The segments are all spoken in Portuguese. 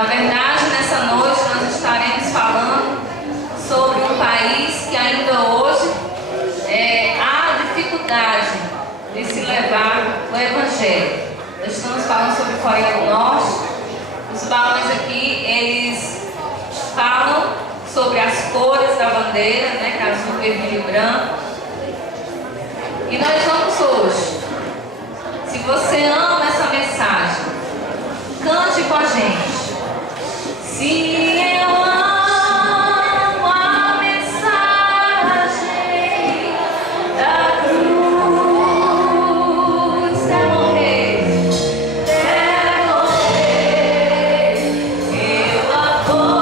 Na verdade, nessa noite nós estaremos falando sobre um país que ainda hoje há dificuldade de se levar o Evangelho. Nós estamos falando sobre Coreia do Norte. Os balões aqui, eles falam sobre as cores da bandeira, né, que é azul, vermelho e branco. E nós vamos hoje. Se você ama essa mensagem, cante com a gente. Se eu amo a mensagem da cruz, até morrer, eu adoro.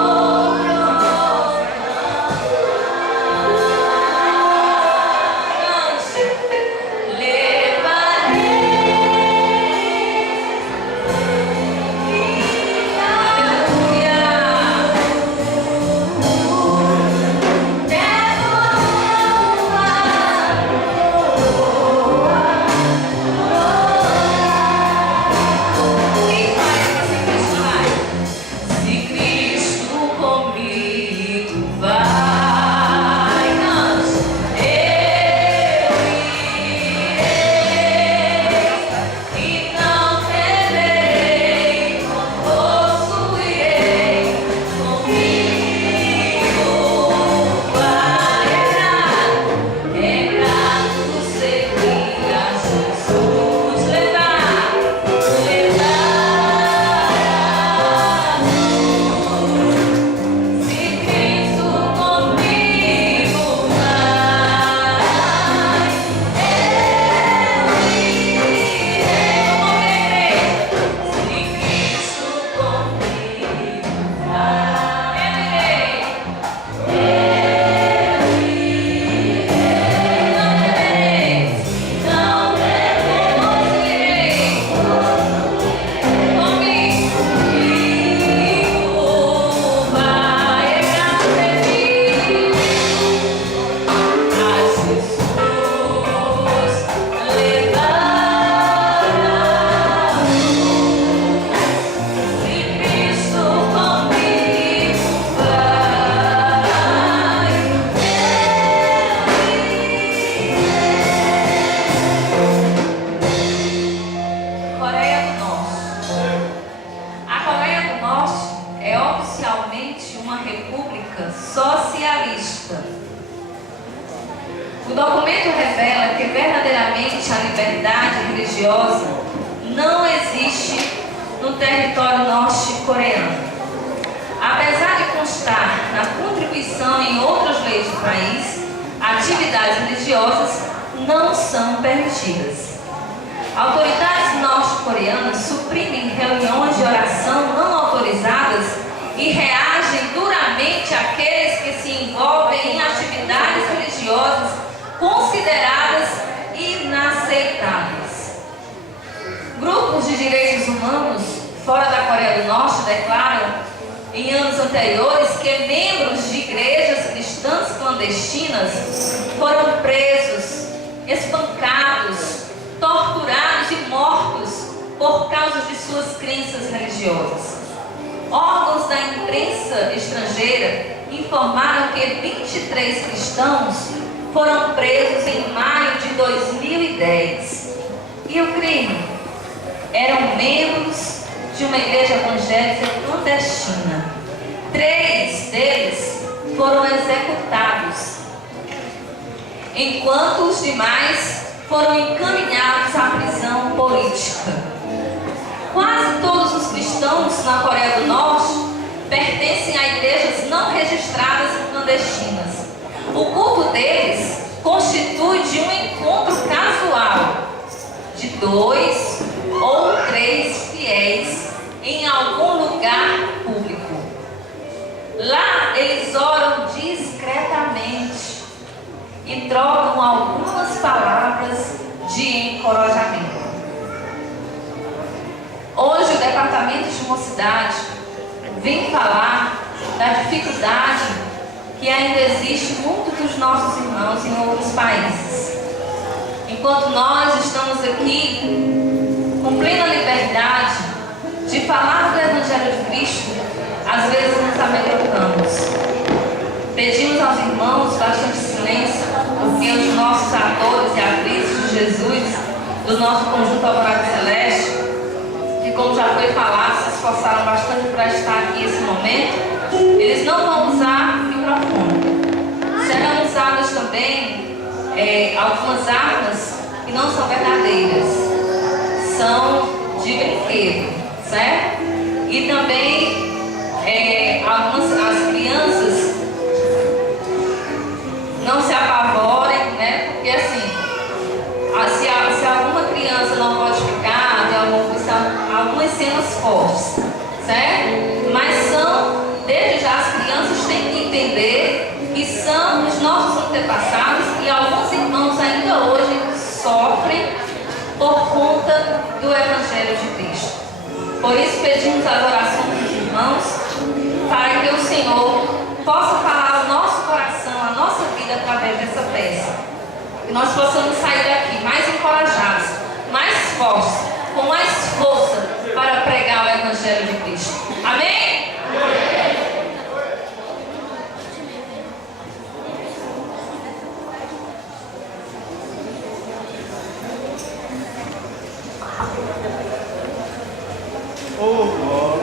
Cante, uma república socialista. O documento revela que verdadeiramente a liberdade religiosa não existe no território norte-coreano. Apesar de constar na contribuição em outras leis do país, atividades religiosas não são permitidas. Autoridades norte-coreanas suprimem reuniões de oração não autorizadas e reagem duramente àqueles que se envolvem em atividades religiosas consideradas inaceitáveis. Grupos de direitos humanos fora da Coreia do Norte declaram em anos anteriores que membros de igrejas cristãs clandestinas foram presos, espancados, torturados e mortos por causa de suas crenças religiosas. Órgãos da imprensa estrangeira informaram que 23 cristãos foram presos em maio de 2010. E o crime? Eram membros de uma igreja evangélica clandestina. 3 deles foram executados, enquanto os demais foram encaminhados à prisão política. Quase todos os cristãos na Coreia do Norte pertencem a igrejas não registradas e clandestinas. O culto deles constitui de um encontro casual de 2 ou 3 fiéis em algum lugar público. Lá eles oram discretamente e trocam algumas palavras de encorajamento. Hoje o Departamento de Mocidade vem falar da dificuldade que ainda existe em muitos dos nossos irmãos em outros países. Enquanto nós estamos aqui com plena liberdade de falar do Evangelho de Cristo, atores e atrizes de Jesus, do nosso conjunto Alvorada Celeste, que, como já foi falado, se esforçaram bastante para estar aqui nesse momento. Eles não vão usar microfone. Serão usadas também algumas armas que não são verdadeiras, são de brinquedo, certo? E também as crianças não se apavorem, né? Porque assim, se alguma criança não pode ficar, tem algumas cenas fortes, certo? Mas desde já as crianças têm que entender que são os nossos antepassados e alguns irmãos ainda hoje sofrem por conta do Evangelho de Cristo. Por isso pedimos as orações dos irmãos para que o Senhor possa falar ao nosso coração, à nossa vida através dessa peça. Que nós possamos sair daqui mais encorajados, mais fortes, com mais força para pregar o Evangelho de Cristo. Amém? Amém. Oh, glória.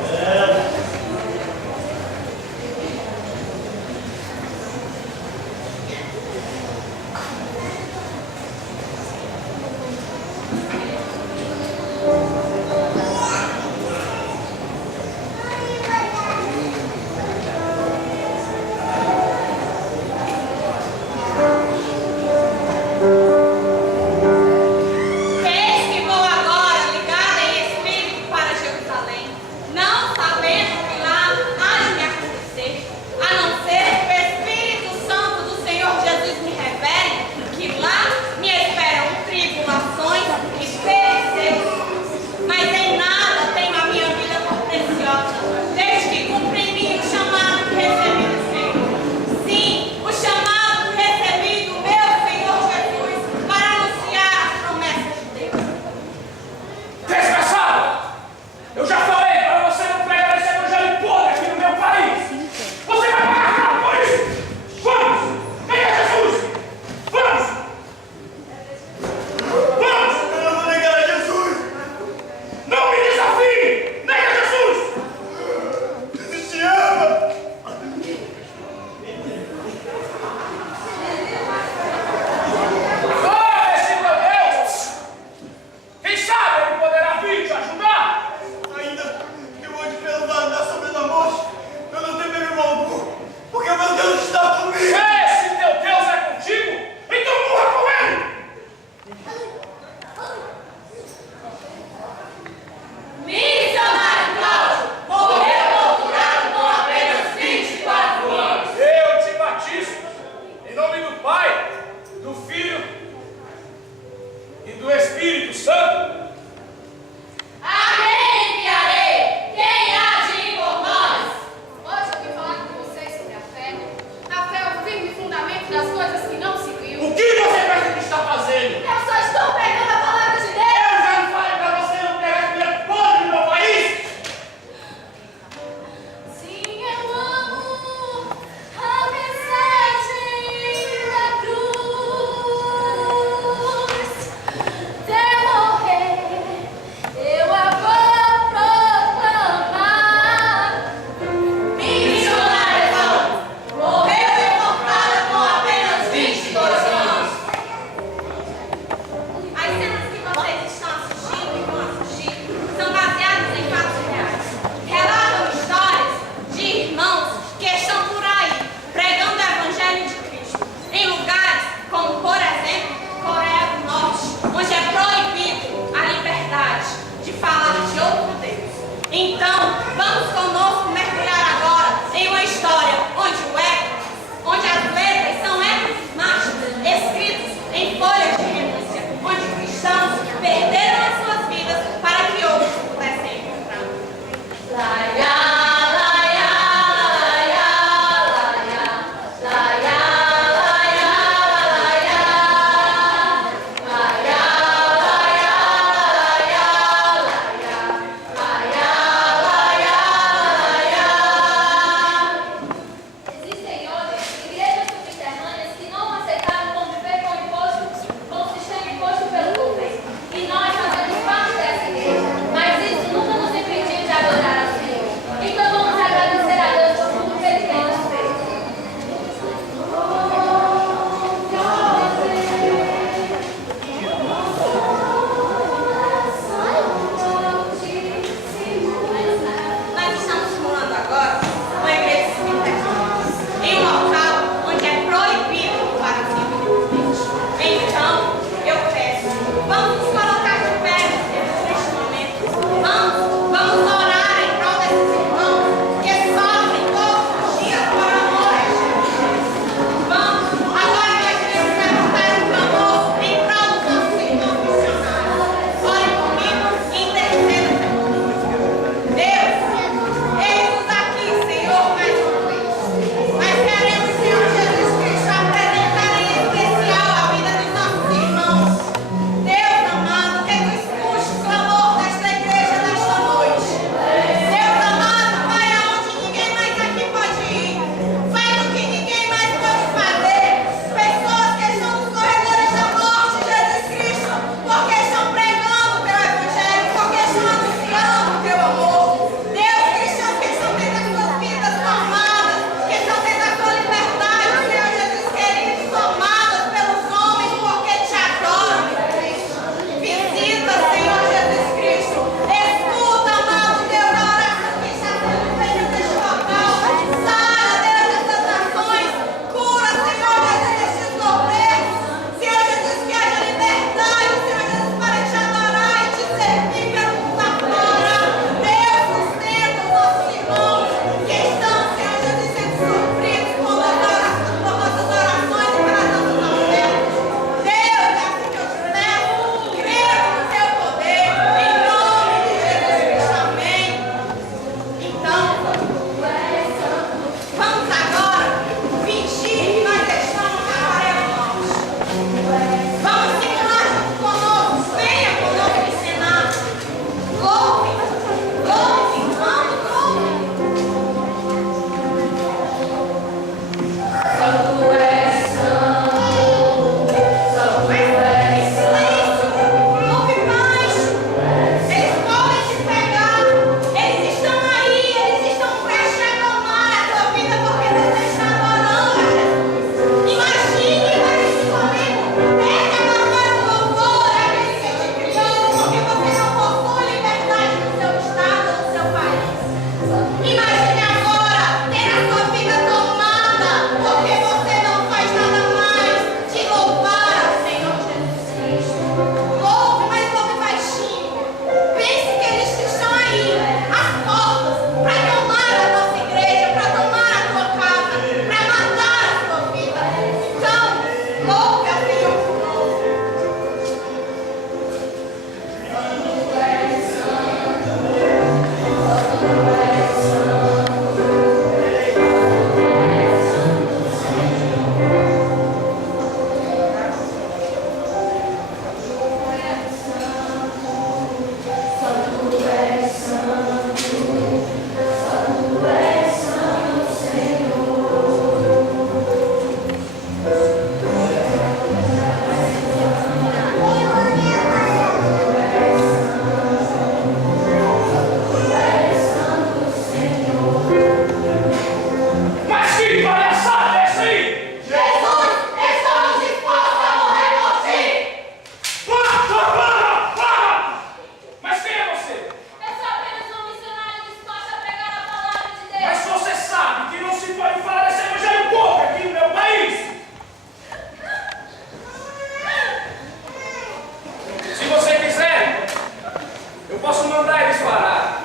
mandar eles parar.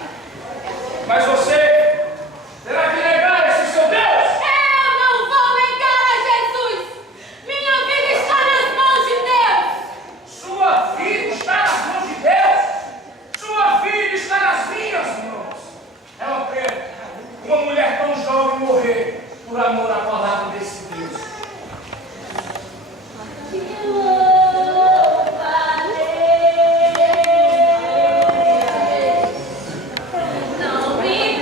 Mas você terá que negar esse seu Deus. Eu não vou negar a Jesus! Minha vida está nas mãos de Deus! Sua vida está nas mãos de Deus. Sua vida está nas minhas mãos. É uma pena uma mulher tão jovem morrer por amor à palavra desse Deus. Não me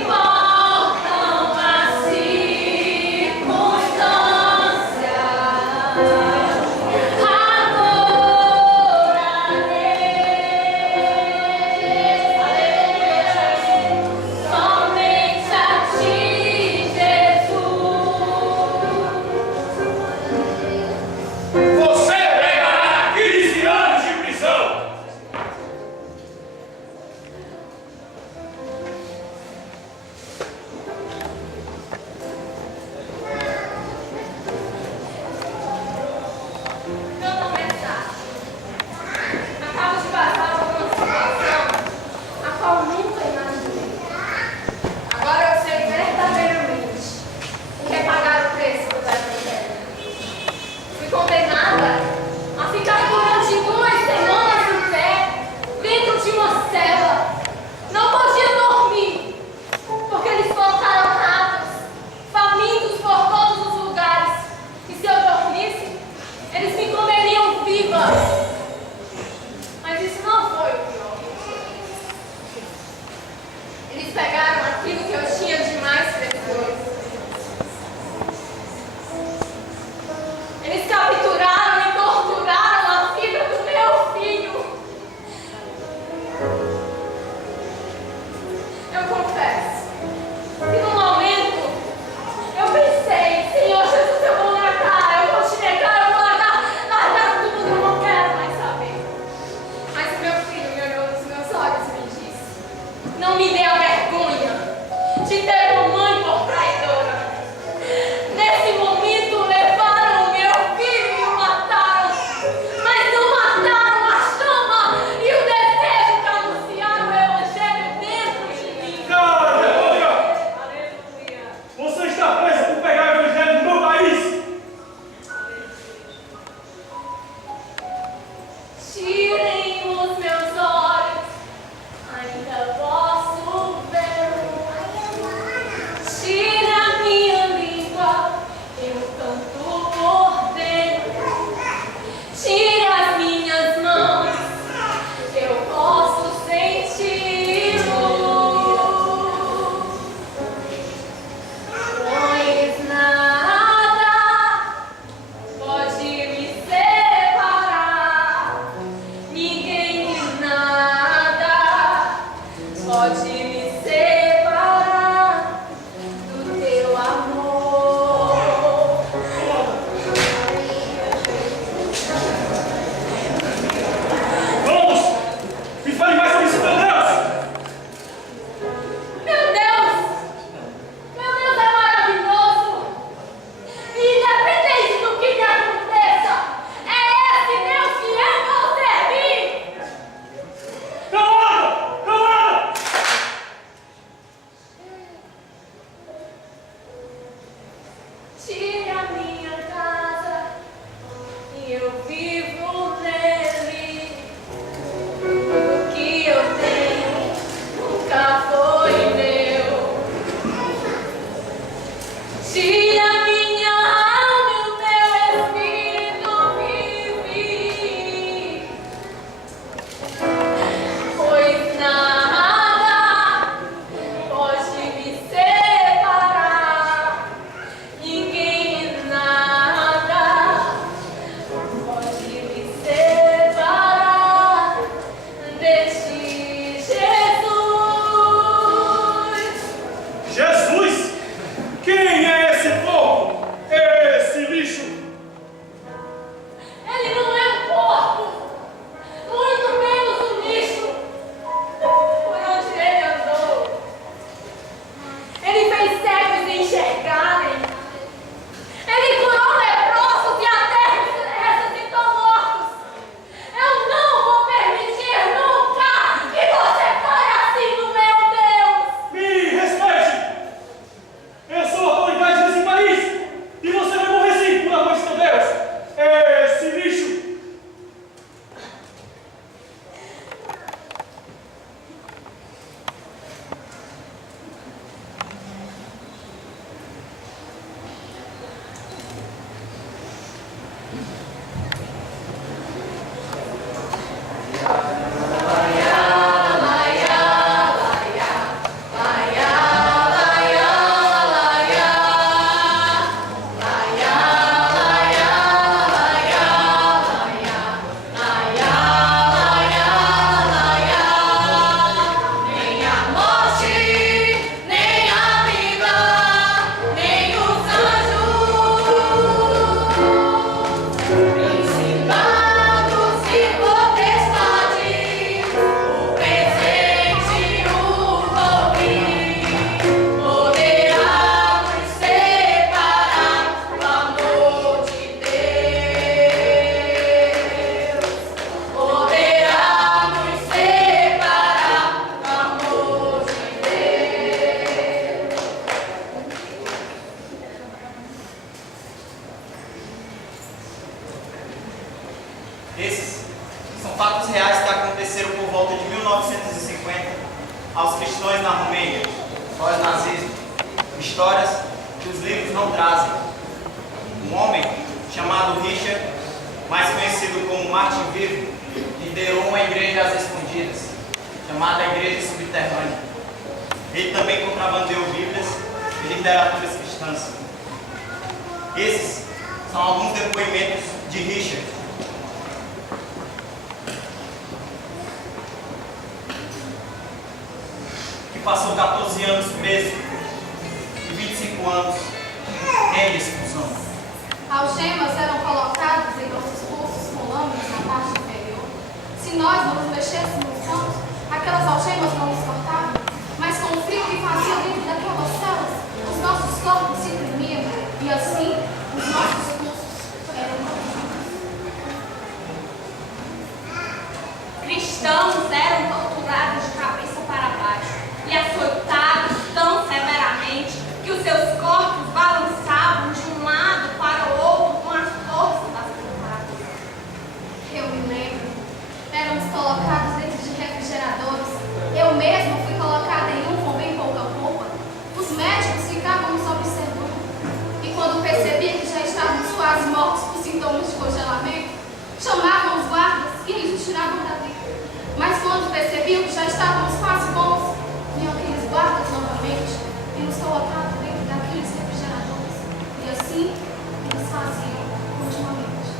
aos cristãos na Romênia, pós-nazismo, histórias que os livros não trazem. Um homem chamado Richard, mais conhecido como Martin Vivo, liderou uma igreja às escondidas, chamada Igreja Subterrânea. Ele também contrabandeou Bíblias e literaturas cristãs. Esses são alguns depoimentos de Richard. Que passou 14 anos preso e 25 anos em expulsão. Algemas eram colocadas em nossos pulsos com lâminas na parte inferior. Se nós não nos mexêssemos tanto, aquelas algemas não nos cortavam, mas com o frio que fazia dentro daquelas celas, os nossos corpos se tremiam e assim os nossos pulsos eram cortados. Cristãos eram torturados de cabeça para baixo e açoitados tão severamente que os seus corpos balançavam de um lado para o outro com a força das pontadas. Eu me lembro, éramos colocados dentro de refrigeradores. Eu mesma fui colocada em um com bem pouca roupa. Os médicos ficavam nos observando. E quando percebia que já estávamos quase mortos por sintomas de congelamento, chamavam os guardas e nos tiravam da vida. Mas quando percebiam que já estávamos quase bons, vinham aqueles guardas novamente e nos colocavam dentro daqueles refrigeradores. E assim eles faziam continuamente.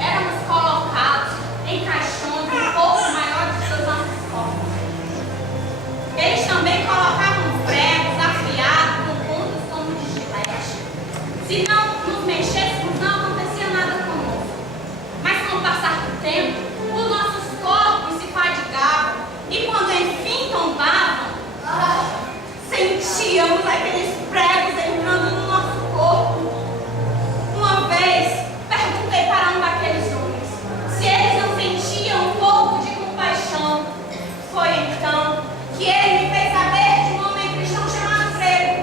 Éramos colocados em caixões um pouco maiores que os nossos corpos. Eles também colocavam pregos afiados com pontas como de gilete. Se não nos mexêssemos, não acontecia nada conosco. Mas com o passar do tempo, os nossos corpos se fadigavam e quando enfim tombavam, sentíamos aqueles pregos entrando no nosso corpo. Uma vez, perguntei para um daqueles homens se eles não sentiam um pouco de compaixão. Foi então que ele me fez saber de um homem cristão chamado Grego.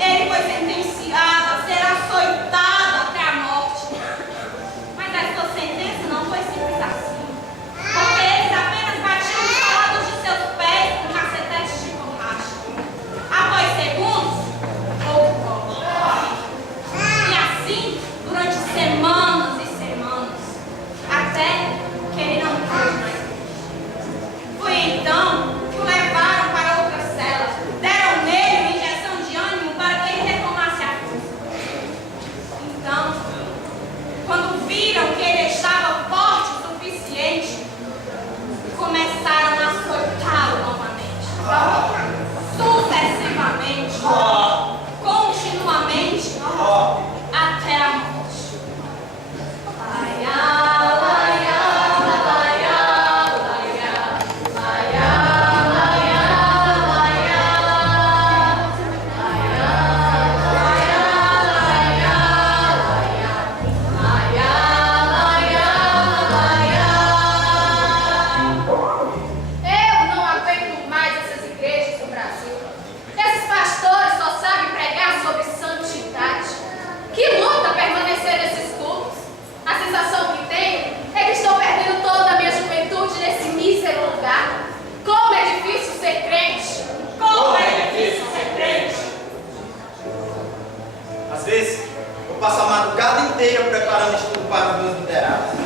Ele foi sentenciado a ser açoitado até a morte. Mas a sua sentença não foi simples assim, porque eles apenas batiam os lados de seus pés com cacetetes de borracha. Após segundos, houve golpe. E assim, durante semanas e semanas, até que ele não pôde mais. Foi então que o levaram para outra cela, deram nele uma injeção de ânimo para que ele retomasse a força. Então, quando viram que ele estava forte o suficiente, começaram a açoitá-lo novamente. Sucessivamente, continuamente, até a morte. Eu não aguento mais essas igrejas no Brasil. Esses pastores só sabem pregar sobre santidade. Que luta permanecer nesses cultos. A sensação que tenho é que estou perdendo toda a minha juventude nesse mísero lugar. Como é difícil ser crente. Como é difícil ser crente. Às vezes, eu passo a madrugada inteira preparando estudo para os meus literatos.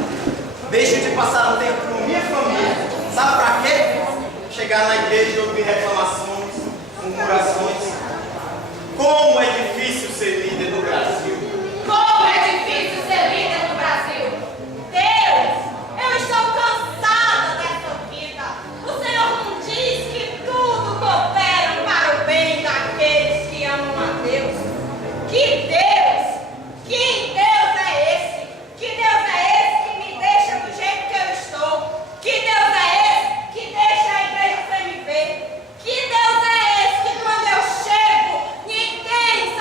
Deixo de passar um tempo com minha família. Sabe para quê? Chegar na igreja e ouvir reclamações, murmurações. Como é difícil ser líder no Brasil. Como é difícil ser líder no Brasil. Deus, eu estou cansada dessa vida. O Senhor não diz que tudo coopera para o bem daqueles que amam a Deus. Que Deus? Que Deus é esse? Que Deus é esse que me deixa do jeito que eu estou? Que Deus é esse que deixa a igreja sem me ver? Que Deus é esse que quando eu chego, ninguém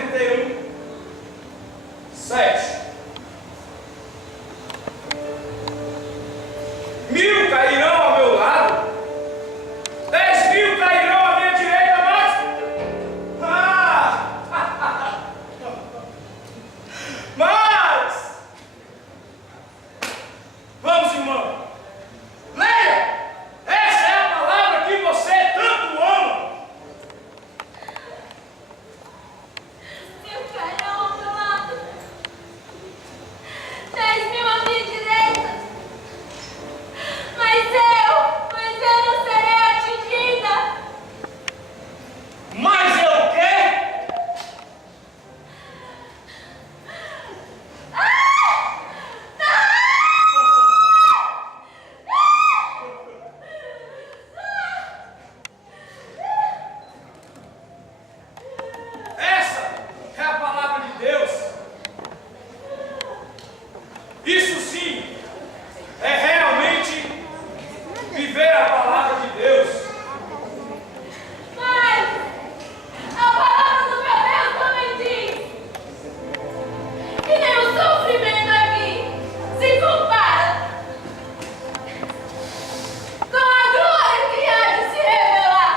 91, 7. 1000 cairão ao meu lado, 10.000 cairão à minha direita, mas vamos, irmão, leia, essa é a palavra que você tanto ama. Meu cairão ao meu lado, 10.000 à minha direita, mas eu não serei atingida. Mas eu o quê? Essa é a palavra de Deus. Isso sim é realmente viver a palavra de Deus. Mas a palavra do meu Deus também diz que nem o sofrimento aqui se compara com a glória que há de se revelar.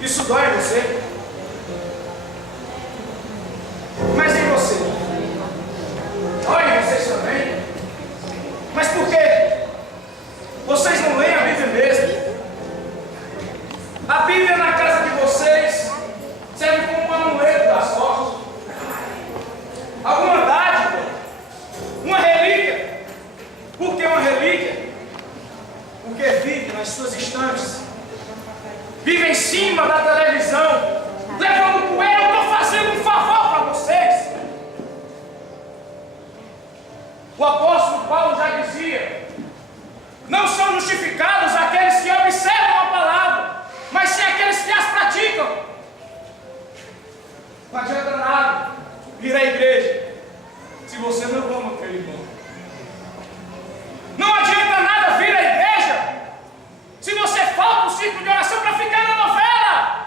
Isso dói em você? Mas em você? Dói em vocês também? Mas por quê? Vocês não leem a Bíblia mesmo? A Bíblia na casa de vocês serve como um amuleto da sorte. Alguma dádiva? Uma relíquia? Por que uma relíquia? Porque vive nas suas estantes. Vive em cima da televisão, levando poeira. Eu estou fazendo um favor para vocês. O apóstolo Paulo já dizia: não são justificados aqueles que observam a palavra, mas sim aqueles que as praticam. Não adianta nada vir à igreja se você não ama aquele irmão. Não adianta nada vir à igreja se você falta um ciclo de oração para ficar na novela.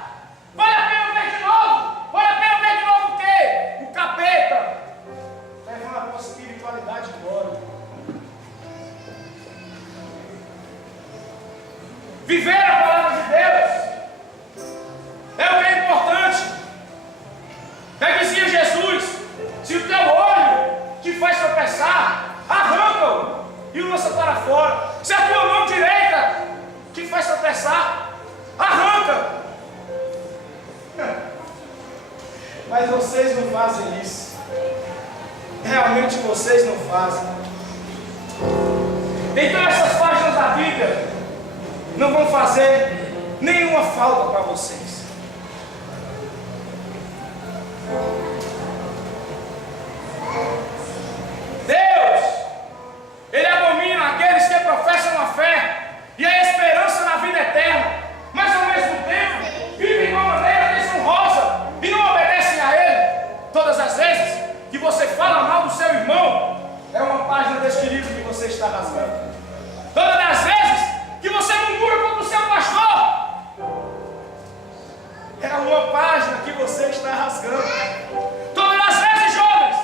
Vale a pena ver de novo? Vale a pena ver de novo o quê? O capeta levando a nossa espiritualidade embora. Viver a palavra de Deus é o que é importante. Já dizia Jesus: se o teu olho te faz tropeçar, arranca-o e o lança para fora. Se a tua mão direita te faz tropeçar, arranca. Mas vocês não fazem isso. Realmente vocês não fazem. Então essas páginas da Bíblia não vão fazer nenhuma falta para vocês. Deus, Ele abomina aqueles que professam a fé e a esperança na vida eterna, mas ao mesmo tempo vivem de uma maneira desonrosa e não obedecem a Ele. Todas as vezes que você fala mal do seu irmão, é uma página deste livro que você está rasgando. Todas as vezes que você murmura contra o seu pastor, é uma página que você está rasgando. Todas as vezes, jovens,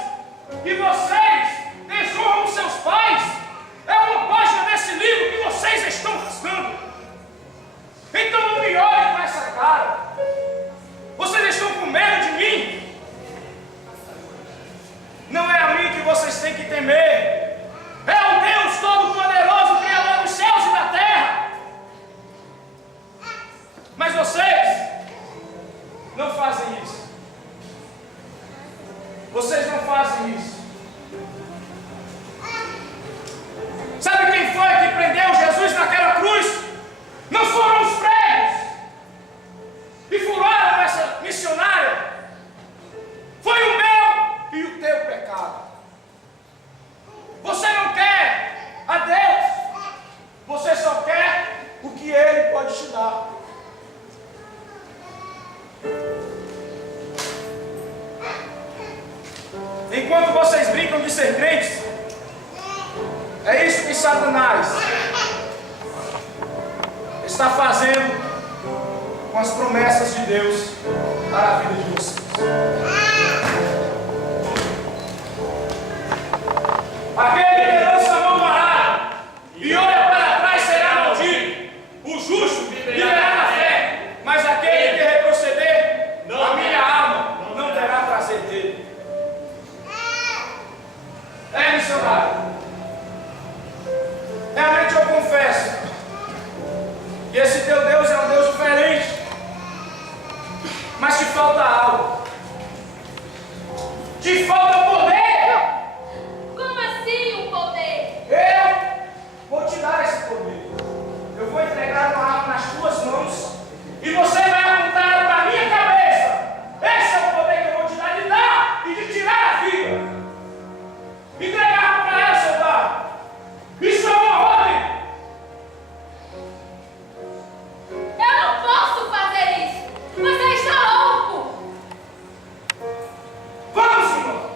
que vocês desonram os seus pais, é uma página desse livro que vocês estão rasgando. Então não me olhem com essa cara. Vocês estão com medo de mim? Não é a mim que vocês têm que temer. É o Deus Todo-Poderoso, Criador dos céus e da terra. Mas vocês não fazem isso. Vocês não fazem isso. Sabe quem foi que prendeu Jesus naquela cruz? Não foram os pregos que furaram essa missionária. Foi o meu e o teu pecado. sementes. É isso que Satanás está fazendo com as promessas de Deus para a vida de vocês. Aquele que lança a mão no arado e olha para trás será maldito. O justo viverá na fé, mas aquele que retroceder, a minha alma não terá prazer dele. É, missionário. Realmente eu confesso que esse teu Deus é um Deus diferente, mas te falta algo. Te falta poder. Como assim o poder? Eu vou te dar esse poder. Eu vou entregar uma arma nas tuas mãos e você vai apontar para a minha cabeça. Esse é o poder que eu vou te dar de dar e de tirar a vida. Entregar para ela, soldado. Isso é uma ordem. Eu não posso fazer isso! Você está louco! Vamos, senhor.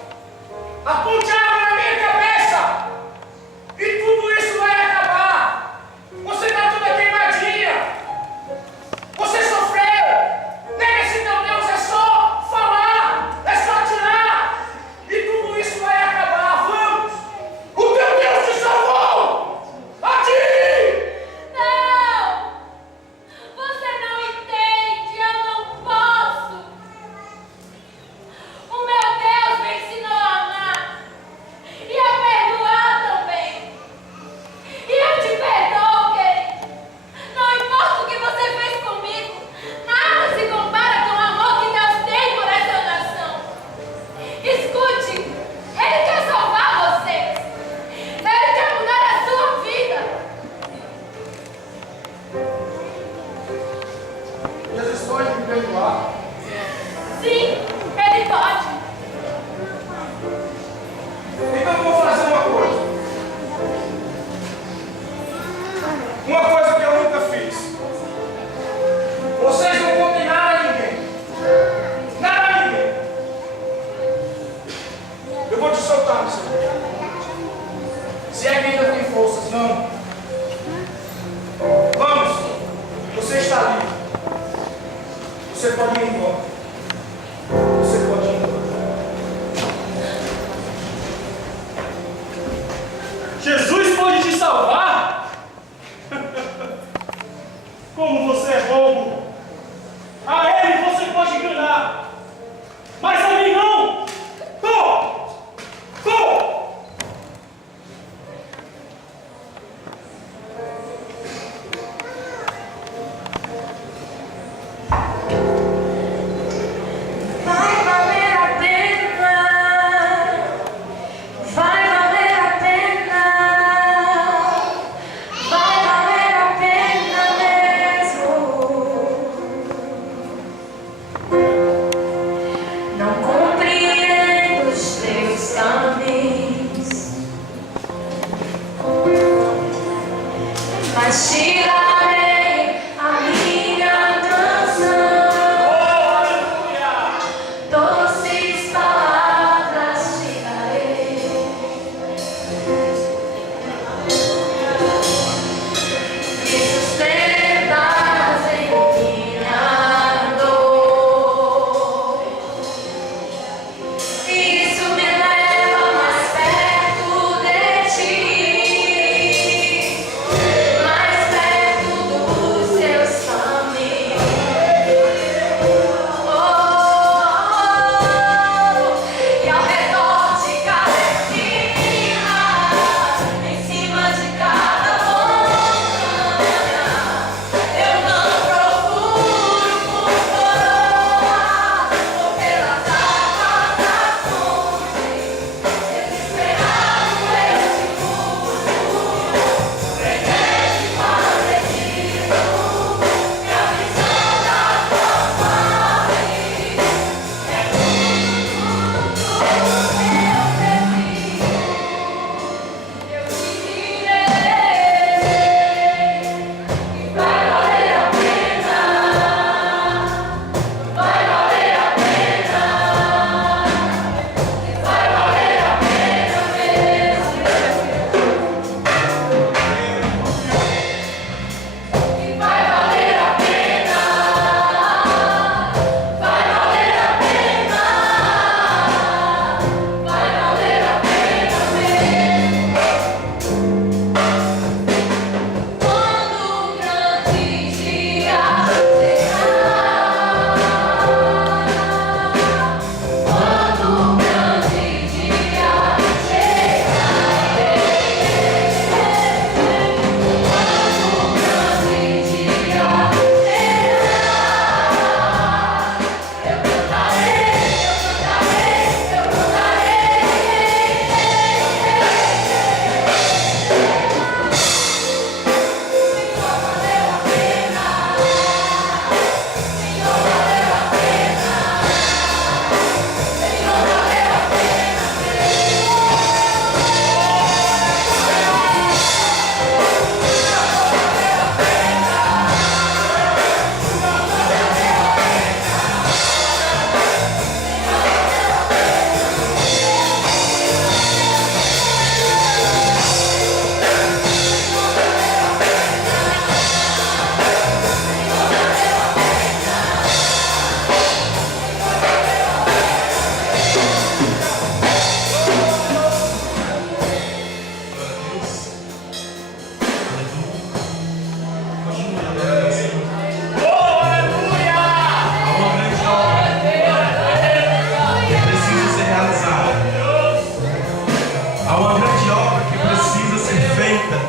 Há uma grande obra que precisa ser feita.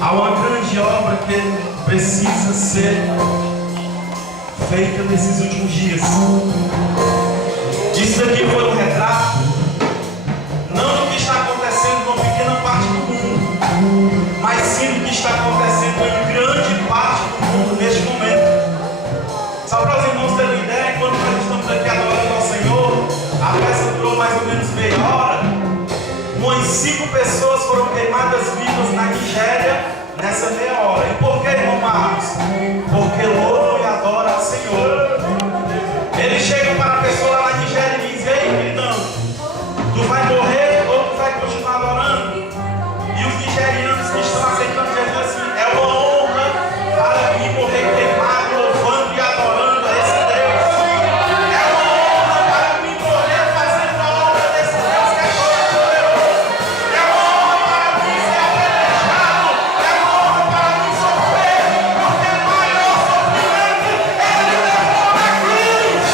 Há uma grande obra que precisa ser feita nesses últimos dias. Isso aqui foi um retrato, não do que está acontecendo numa pequena parte do mundo, mas sim do que está acontecendo em grande parte do mundo neste momento. Só para os irmãos terem uma ideia, quando nós estamos aqui adorando ao Senhor, a peça durou mais ou menos meia hora. Umas 5 pessoas foram queimadas vivas na Nigéria nessa meia hora. E por que, irmão Marcos? Porque louvam e adoram ao Senhor. Eles chegam para a pessoa lá na Nigéria e dizem: ei, queridão, tu vai morrer ou tu vai continuar adorando? E os nigerianos que estão aceitando Jesus assim: é uma honra para mim morrer queimado, louvando e adorando a esse Deus. É uma honra para mim morrer fazendo a obra desse Deus que é todo poderoso. É uma honra para mim ser apedrejado. É uma honra para mim sofrer, porque o maior sofrimento Ele levou na cruz.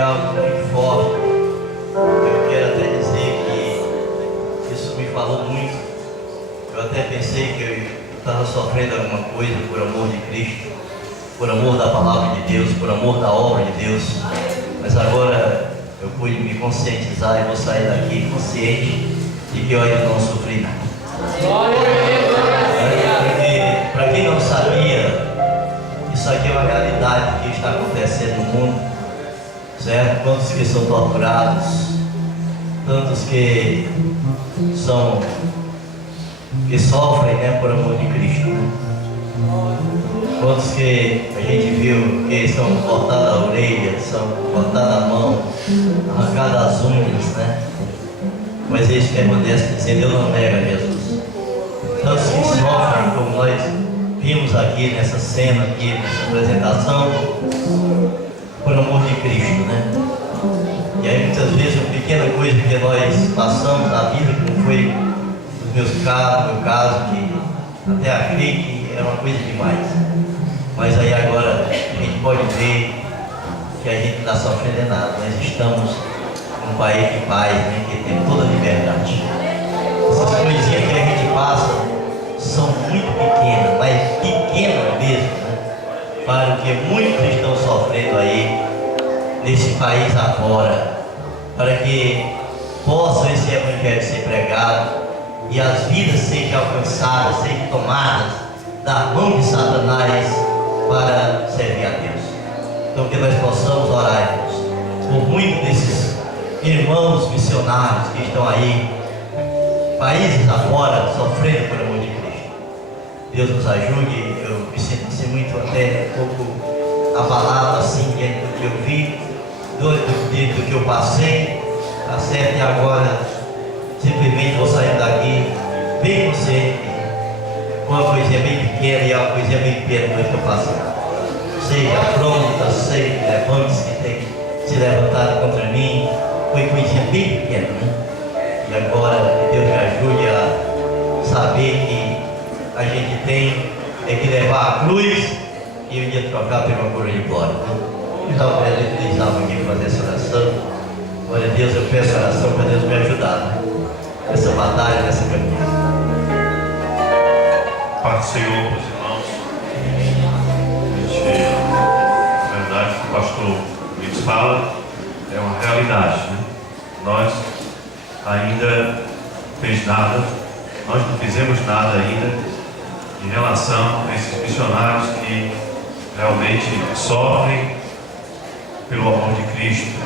algo muito forte. Eu quero até dizer que isso me falou muito. Eu até pensei que eu estava sofrendo alguma coisa por amor de Cristo, por amor da palavra de Deus, por amor da obra de Deus. Mas agora eu pude me conscientizar e vou sair daqui consciente de que eu ainda não sofri nada. Porque, para quem não sabia, isso aqui é uma realidade que está acontecendo no mundo, certo? Quantos que são torturados, tantos que sofrem, né, por amor de Cristo, né? Quantos que a gente viu que são cortadas a orelha, são cortadas a mão, arrancadas as unhas, né? Mas eles permanecem dizendo: eu não nego a Jesus. Tantos que sofrem, como nós vimos aqui nessa cena, aqui nessa apresentação, por amor de Cristo, né? E aí muitas vezes uma pequena coisa que nós passamos na vida, como foi no meu caso, que até achei que era uma coisa demais. Mas aí agora a gente pode ver que a gente não está sofrendo nada. Nós estamos num país de paz, né, que tem toda a liberdade. Essas coisinhas que a gente passa são muito pequenas, mas pequenas mesmo, né, para o que muitos estão sofrendo aí nesse país afora, para que possa esse evangelho ser pregado e as vidas sejam alcançadas, sejam tomadas da mão de Satanás para servir a Deus. Então que nós possamos orar, irmãos, por muitos desses irmãos missionários que estão aí, países afora, sofrendo por amor de Cristo. Deus nos ajude. Eu me senti muito até um pouco abalado assim diante do que eu vi, do que eu passei, tá certo? E agora simplesmente vou sair daqui bem consciente. Uma coisinha bem pequena e uma coisinha bem pequena que eu estou passando. Sei que afronta, sei que levantes que tem se levantado contra mim, foi coisinha bem pequena, né? E agora que Deus me ajude a saber que a gente tem que levar a cruz e um dia trocar por uma coroa de glória, né? Então eles estavam aqui fazer essa oração. Glória a Deus, eu peço oração para Deus me ajudar, né? Nessa batalha, nessa caminhada. Pai do Senhor, meus irmãos, a verdade que o pastor Luiz fala é uma realidade, né? Nós ainda fez nada, nós não fizemos nada ainda em relação a esses missionários que realmente sofrem pelo amor de Cristo,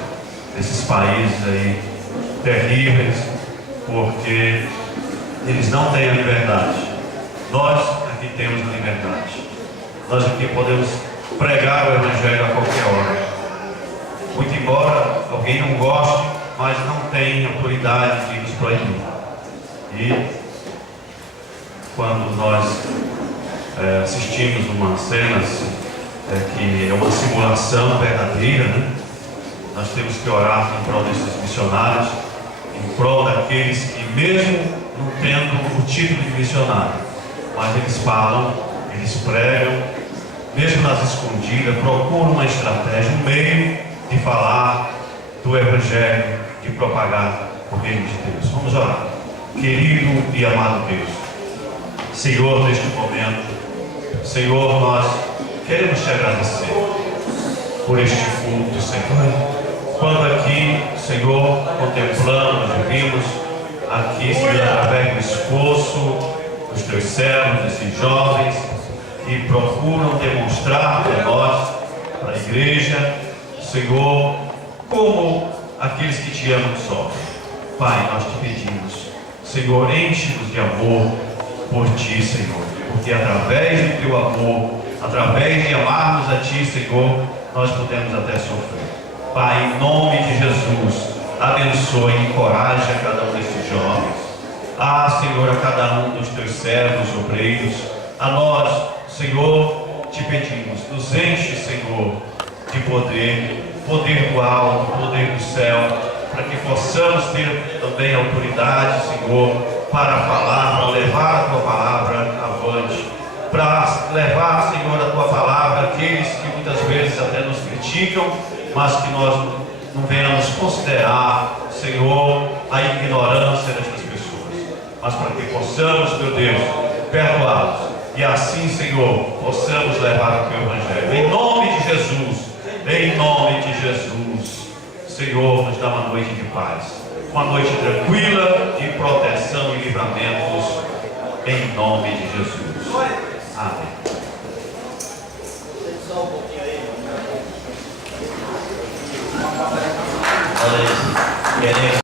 nesses países aí terríveis, porque eles não têm a liberdade. Nós aqui temos a liberdade. Nós aqui podemos pregar o Evangelho a qualquer hora. Muito embora alguém não goste, mas não tem autoridade de nos proibir. E quando nós assistimos uma cena que é uma simulação verdadeira, né? Nós temos que orar em prol desses missionários, em prol daqueles que, mesmo não tendo o título de missionário, mas eles falam, eles pregam, mesmo nas escondidas, procuram uma estratégia, um meio de falar do Evangelho, de propagar o reino de Deus. Vamos orar. Querido e amado Deus, Senhor, neste momento, Senhor, nós queremos te agradecer por este culto, Senhor. Quando aqui, Senhor, contemplamos e vimos aqui, Senhor, através do esforço dos teus servos, desses jovens que procuram demonstrar para nós, para a igreja, Senhor, como aqueles que te amam sofrem. Pai, nós te pedimos, Senhor, enche-nos de amor por ti, Senhor, porque através do teu amor, através de amarmos a ti, Senhor, nós podemos até sofrer. Pai, em nome de Jesus, abençoe e encoraje a cada um desses jovens. Senhor, a cada um dos teus servos, obreiros, a nós, Senhor, te pedimos, nos enche, Senhor, de poder do alto, poder do céu, para que possamos ter também autoridade, Senhor, para falar, para levar a tua palavra avante, para levar, Senhor, a tua palavra àqueles que muitas vezes até nos criticam, mas que nós não venhamos considerar, Senhor, a ignorância destas pessoas, mas para que possamos, meu Deus, perdoá-los. E assim, Senhor, possamos levar o Teu Evangelho. Em nome de Jesus, em nome de Jesus, Senhor, nos dá uma noite de paz, uma noite tranquila, de proteção e livramentos, em nome de Jesus. Amém. Olha isso. Queremos